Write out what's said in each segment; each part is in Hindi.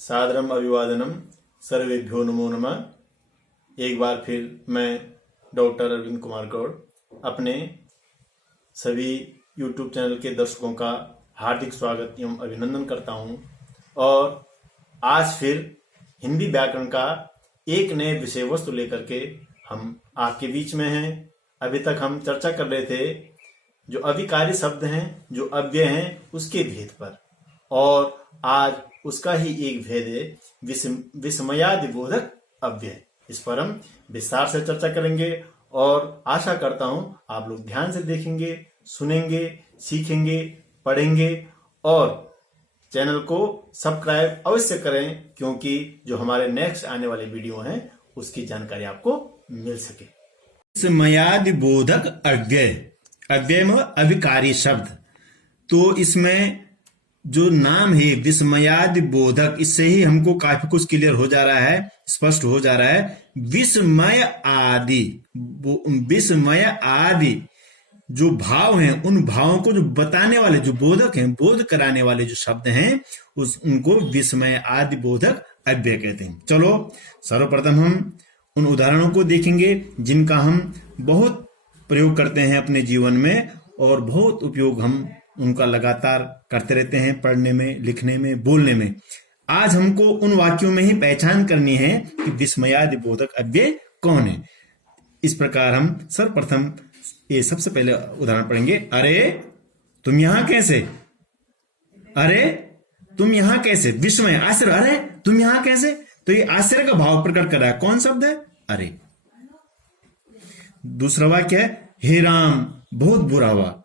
सादरम अभिवादनम सर्वेभ्यो नमो नमः। एक बार फिर मैं डॉक्टर अरविंद कुमार गौड़ अपने सभी यूट्यूब चैनल के दर्शकों का हार्दिक स्वागत एवं अभिनंदन करता हूं और आज फिर हिंदी व्याकरण का एक नए विषय वस्तु लेकर के हम आपके बीच में हैं। अभी तक हम चर्चा कर रहे थे जो अविकारी शब्द हैं, जो अव्यय हैं, उसके भेद पर, और आज उसका ही एक भेद है विस्मयादिबोधक अव्यय। इस पर हम विस्तार से चर्चा करेंगे और आशा करता हूं आप लोग ध्यान से देखेंगे, सुनेंगे, सीखेंगे, पढ़ेंगे और चैनल को सब्सक्राइब अवश्य करें, क्योंकि जो हमारे नेक्स्ट आने वाले वीडियो हैं उसकी जानकारी आपको मिल सके। विस्मयादिबोधक अव्यय, अव्यय में अविकारी शब्द। तो इसमें जो नाम है विस्मयादिबोधक, इससे ही हमको काफी कुछ क्लियर हो जा रहा है, स्पष्ट हो जा रहा है। विस्मय आदि जो भाव हैं, उन भावों को जो बताने वाले, जो बोधक हैं, बोध कराने वाले जो शब्द हैं, उनको विस्मय आदि बोधक अव्यय कहते हैं। चलो सर्वप्रथम हम उन उदाहरणों को देखेंगे जिनका हम बहुत प्रयोग करते हैं अपने जीवन में और बहुत उपयोग हम उनका लगातार करते रहते हैं, पढ़ने में, लिखने में, बोलने में। आज हमको उन वाक्यों में ही पहचान करनी है कि विस्मयादिबोधक अव्यय कौन है। इस प्रकार हम सर्वप्रथम ये सबसे पहले उदाहरण पढ़ेंगे। अरे तुम यहां कैसे, अरे तुम यहां कैसे। विस्मय, आश्चर्य, अरे तुम यहां कैसे। तो ये आश्चर्य का भाव प्रकट कर रहा है। कौन शब्द है? अरे। दूसरा वाक्य है हे राम बहुत बुरा हुआ।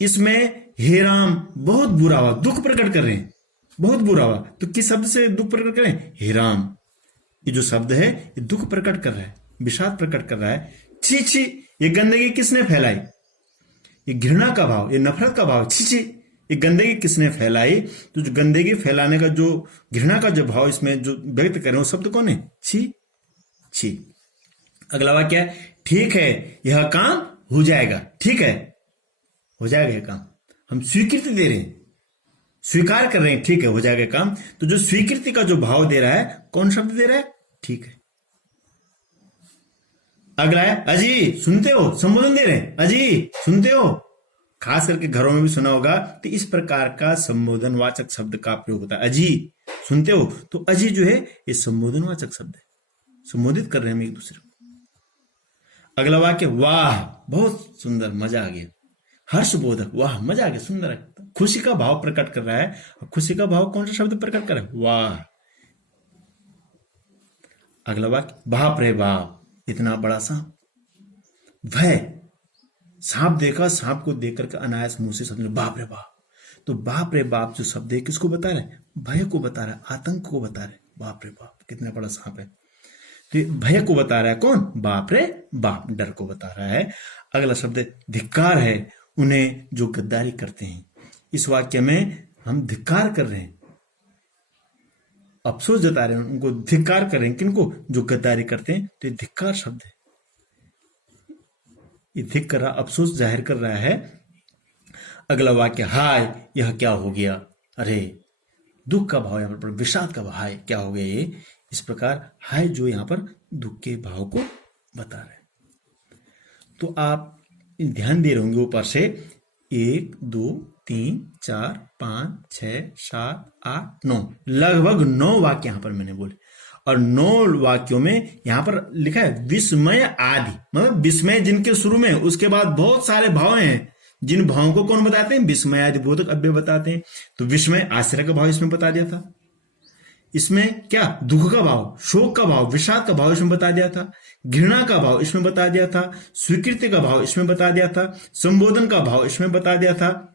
इसमें हे राम बहुत बुरा हुआ, दुख प्रकट कर रहे हैं, बहुत बुरा हुआ। तो किस शब्द से दुख प्रकट कर रहे हैं? हे राम। ये जो शब्द है ये दुख प्रकट कर रहा है, विषाद प्रकट कर रहा है। छी छी, ये गंदगी किसने फैलाई। ये घृणा का भाव, ये नफरत का भाव। छी छी, ये गंदगी किसने फैलाई। तो जो गंदगी फैलाने का, जो घृणा का जो भाव इसमें जो व्यक्त करें, वो शब्द कौन है? छी छी। अगला वाक्य है ठीक है यह काम हो जाएगा। ठीक है, हो जाएगा यह काम। हम स्वीकृति दे रहे हैं, स्वीकार कर रहे हैं, ठीक है हो जाएगा काम। तो जो स्वीकृति का जो भाव दे रहा है, कौन शब्द दे रहा है? ठीक है। अगला है अजी सुनते हो, संबोधन दे रहे हैं, अजी सुनते हो। खास करके घरों में भी सुना होगा। तो इस प्रकार का संबोधनवाचक शब्द का प्रयोग होता है। अजी सुनते हो, तो अजी जो है ये संबोधनवाचक शब्द है, संबोधित कर रहे हैं हम एक दूसरे को। अगला वाक्य वाह बहुत सुंदर, मजा आ गया। हर्षबोधक, वाह मजा आ गया, सुंदर है। खुशी का भाव प्रकट कर रहा है। और खुशी का भाव कौन सा शब्द प्रकट कर रहा है? वाह। अगला वाक्य बाप रे बाप इतना बड़ा सांप। भय, सांप देखा, सांप को देख करके अनायास मुंह से समझ बाप रे बाप। तो बाप रे बाप जो शब्द है किसको बता रहा है? भय को बता रहा है, आतंक को बता रहा है। बाप रे बाप कितना बड़ा सांप है। तो भय को बता रहा है कौन? बाप रे बाप, डर को बता रहा है। अगला शब्द धिक्कार है, उन्हें जो गद्दारी करते हैं। इस वाक्य में हम धिक्कार कर रहे हैं, अफसोस जता रहे हैं, उनको धिक्कार कर रहे हैं। किनको? जो गद्दारी करते हैं। तो ये धिक्कार शब्द है, ये धिक कर रहा, अफसोस जाहिर कर रहा है। अगला वाक्य हाय यह क्या हो गया। अरे दुख का भाव यहां पर, विषाद का भाव, हाय क्या हो गया ये। इस प्रकार हाय जो यहां पर दुख के भाव को बता रहे हैं। तो आप ध्यान दे रहे होंगे ऊपर से 1 2 3 4 5 6 7 8 9, लगभग 9 वाक्य यहां पर मैंने बोले। और 9 वाक्यों में यहां पर लिखा है विस्मय आदि, मतलब विस्मय जिनके शुरू में, उसके बाद बहुत सारे भाव हैं। जिन भावों को कौन बताते हैं? विस्मय आदि बोधक अव्यय बताते हैं। तो विस्मय आश्चर्य का भाव इसमें बता दिया था। इसमें क्या? दुख का भाव, शोक का भाव, विषाद का भाव इसमें बता दिया था। घृणा का भाव इसमें बता दिया था। स्वीकृति का भाव इसमें बता दिया था। संबोधन का भाव इसमें बता दिया था।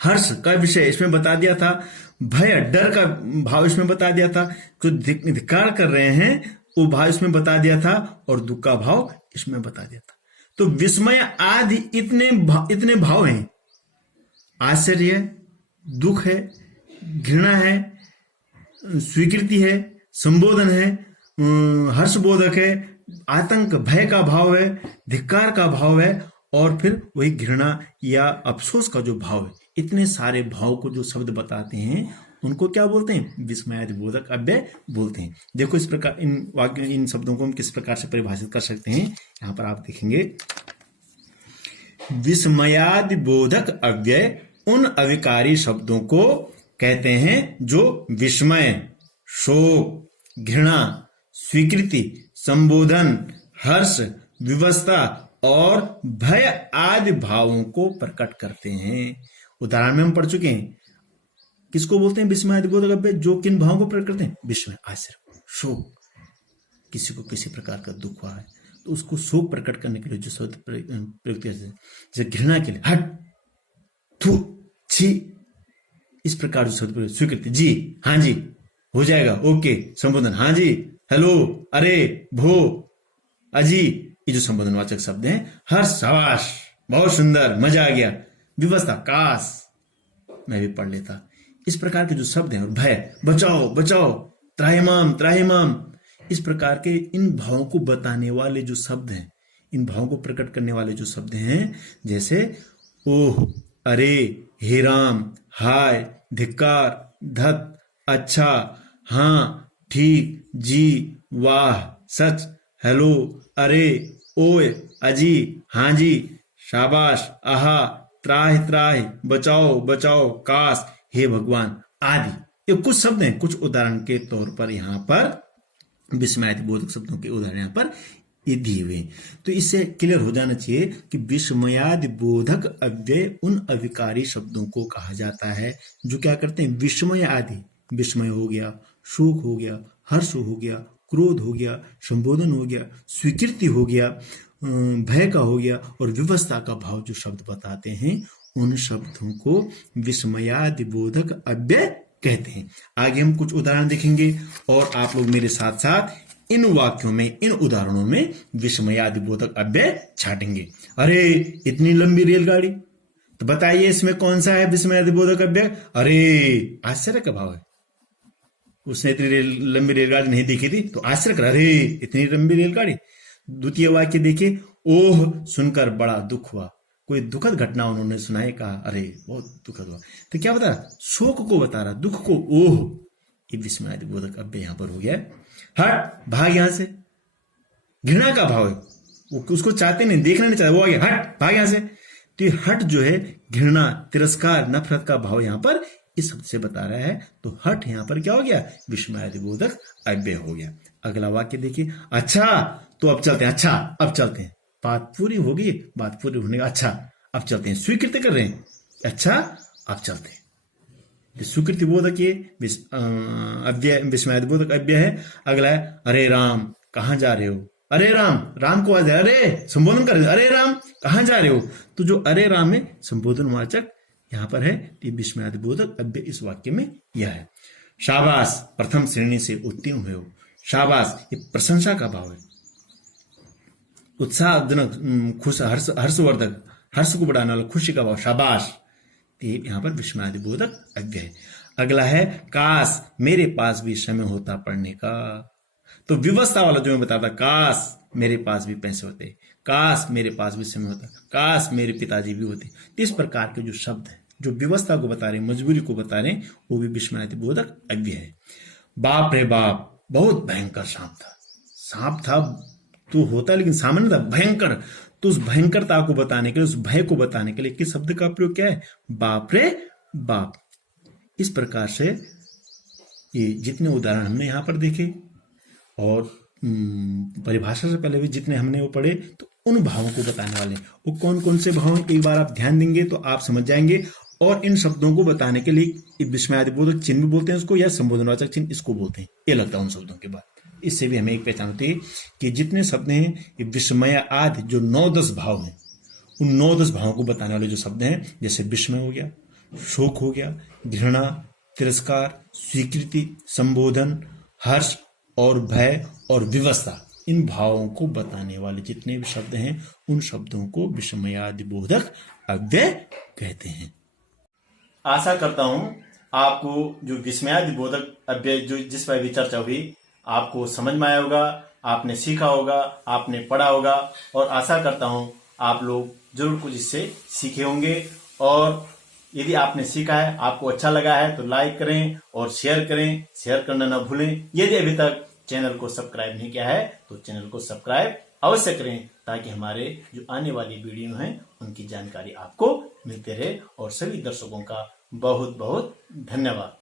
हर्ष का विषय इसमें बता दिया था। भय, डर का भाव इसमें बता दिया था। जो धिक्कार कर रहे हैं वो भाव इसमें बता दिया था। और दुख का भाव इसमें बता दिया था। तो विस्मय आदि इतने भाव हैं। आश्चर्य है, दुख है, घृणा है, स्वीकृति है, संबोधन है, हर्षबोधक है, आतंक, भय का भाव है, धिक्कार का भाव है, और फिर वही घृणा या अफसोस का जो भाव है। इतने सारे भाव को जो शब्द बताते हैं उनको क्या बोलते हैं? विस्मयादिबोधक अव्यय बोलते हैं। देखो इस प्रकार इन शब्दों को हम किस प्रकार से परिभाषित कर सकते हैं। यहाँ पर आप देखेंगे, विस्मयादिबोधक अव्यय उन अविकारी शब्दों को कहते हैं जो विस्मय, शोक, घृणा, स्वीकृति, संबोधन, हर्ष, विवशता और भय आदि भावों को प्रकट करते हैं। उदाहरण में हम पढ़ चुके हैं। किसको बोलते हैं विस्मयादिबोधक अव्यय? जो किन भावों को प्रकट करते हैं? विस्मय, आश्चर्य, शोक। किसी को किसी प्रकार का दुख हुआ है तो उसको शोक प्रकट करने के लिए जो शब्द प्रयुक्त करते हैं, जैसे घृणा के लिए हट, थू, छी, इस प्रकार जो शब्द, स्वीकृति, जी, हाँ जी, हो जाएगा, ओके, संबोधन, हाँ जी, हेलो, अरे, भो, अजी, ये जो संबोधनवाचक शब्द हैं। हर्ष, शाबाश, बहुत सुंदर, मजा आ गया। विवशता, काश मैं भी पढ़ लेता। इस प्रकार के जो शब्द हैं। और भय, बचाओ बचाओ, त्राहिमाम त्राहिमाम, इस प्रकार के इन भावों को बताने वाले जो शब्द हैं, इन भावों को प्रकट करने वाले जो शब्द हैं, जैसे ओह, अरे, हे राम, हाय, धिक्कार, धत, अच्छा, हाँ, ठीक, जी, वाह, सच, हेलो, अरे, ओए, अजी, हाँ जी, शाबाश, आहा, त्राहि त्राहि, बचाओ बचाओ, काश, हे भगवान आदि। ये कुछ शब्द हैं। कुछ उदाहरण के तौर पर यहाँ पर विस्मयादिबोधक शब्दों के उदाहरण यहाँ पर ये दिए हुए। तो इससे क्लियर हो जाना चाहिए कि विस्मयादिबोधक अव्यय उन अविकारी शब्दों को कहा जाता है जो क्या करते हैं? विस्मय आदि, विस्मय हो गया, शोक हो गया, हर्ष हो गया, क्रोध हो गया, संबोधन हो गया, स्वीकृति हो गया, भय का हो गया और विवशता का भाव जो शब्द बताते हैं, उन शब्दों को विस्मयादिबोधक अव्यय कहते हैं। आगे हम कुछ उदाहरण देखेंगे और आप लोग मेरे साथ साथ इन वाक्यों में, इन उदाहरणों में विस्मयादिबोधक अव्यय छाटेंगे। अरे, इतनी लंबी रेलगाड़ी, तो बताइए इसमें कौन सा है विस्मयादिबोधक अव्यय? अरे, आश्चर्य का भाव है। उसने इतनी लंबी रेलगाड़ी नहीं देखी थी तो आश्चर्य कर, अरे इतनी लंबी रेलगाड़ी। द्वितीय वाक्य देखिए, ओह सुनकर बड़ा दुख हुआ, कोई दुखद घटना उन्होंने सुनाई, कहा अरे बहुत दुखद हुआ। तो क्या बता रहा? शोक को बता रहा, दुख को। ओह, ये विस्मयादिबोधक अव्यय यहां पर हो गया। हट, भाग यहां से, घृणा का भाव है, वो उसको चाहते नहीं, देखना नहीं चाहते, वो आ गया, हट, भाग यहां से। तो ये हट जो है घृणा, तिरस्कार, नफरत का भाव यहां पर इस शब्द से बता रहा है। तो हट यहां पर क्या हो गया? विस्मयादिबोधक अव्यय हो गया। अगला वाक्य देखिए, अच्छा तो अब चलते हैं, अच्छा अब चलते हैं, बात पूरी हो गई, बात पूरी होने का, अच्छा अब चलते हैं, स्वीकृति कर रहे हैं, अच्छा अब चलते हैं। स्वीकृति बोधक ये अव्यय, विस्मयादिबोधक अव्यय है। अगला है, अरे राम कहां जा रहे हो? अरे राम, राम को आवाज है, अरे संबोधन कर रहे, अरे राम कहां जा रहे हो? तो जो अरे राम है संबोधनवाचक यहां पर है, ये विस्मयादिबोधक अव्यय इस वाक्य में यह है। शाबाश, प्रथम श्रेणी से उत्तीर्ण हुए हो, शाबाश ये प्रशंसा का भाव है, उत्साहजनक, खुश, हर्षवर्धक, हर्ष को बढ़ाने वाला, खुशी का भाव, शाबाश, ये यहां पर विस्मयादिबोधक अव्यय है। अगला है, काश मेरे पास भी समय होता पढ़ने का। तो विवशता वाला जो मैं बताता, काश मेरे पास भी पैसे होते, काश मेरे पास भी समय होता, काश मेरे पिताजी भी होते। इस प्रकार के जो शब्द है जो विवशता को बता रहे, मजबूरी को बता रहे, वो भी विस्मयादिबोधक अव्यय है। बाप रे बाप, बहुत भयंकर सांप था। सांप था तो होता लेकिन सामान्य था, भयंकर। तो उस भयंकरता को बताने के लिए, उस भय को बताने के लिए किस शब्द का प्रयोग क्या है? बाप रे बाप। इस प्रकार से ये जितने उदाहरण हमने यहां पर देखे और परिभाषा से पहले भी जितने हमने वो पढ़े, तो उन भावों को बताने वाले वो कौन कौन से भाव हैं, एक बार आप ध्यान देंगे तो आप समझ जाएंगे। और इन शब्दों को बताने के लिए विस्मयादिबोधक चिन्ह भी बोलते हैं उसको, या संबोधनवाचक चिन्ह इसको बोलते हैं। ये लगता है उन शब्दों के बाद। इससे भी हमें एक पहचान होती है कि जितने शब्द हैं ये विस्मय आदि जो 9-10 भाव हैं, उन 9-10 भावों को बताने वाले जो शब्द हैं, जैसे विस्मय हो गया, शोक हो गया, घृणा, तिरस्कार, स्वीकृति, संबोधन, हर्ष और भय और विवशता, इन भावों को बताने वाले जितने भी शब्द हैं, उन शब्दों को विस्मयादिबोधक अव्यय कहते हैं। आशा करता हूं आपको जो विस्मयादिबोधक अव्यय जो जिस पर भी चर्चा हुई आपको समझ में आया होगा, आपने सीखा होगा, आपने पढ़ा होगा, और आशा करता हूं आप लोग जरूर कुछ इससे सीखे होंगे और यदि आपने सीखा है, आपको अच्छा लगा है, तो लाइक करें और शेयर करें। शेयर करना ना भूलें। यदि अभी तक चैनल को सब्सक्राइब नहीं किया है तो चैनल को सब्सक्राइब अवश्य करें, ताकि हमारे जो आने वाली वीडियो हैं उनकी जानकारी आपको मिलते रहे। और सभी दर्शकों का बहुत बहुत धन्यवाद।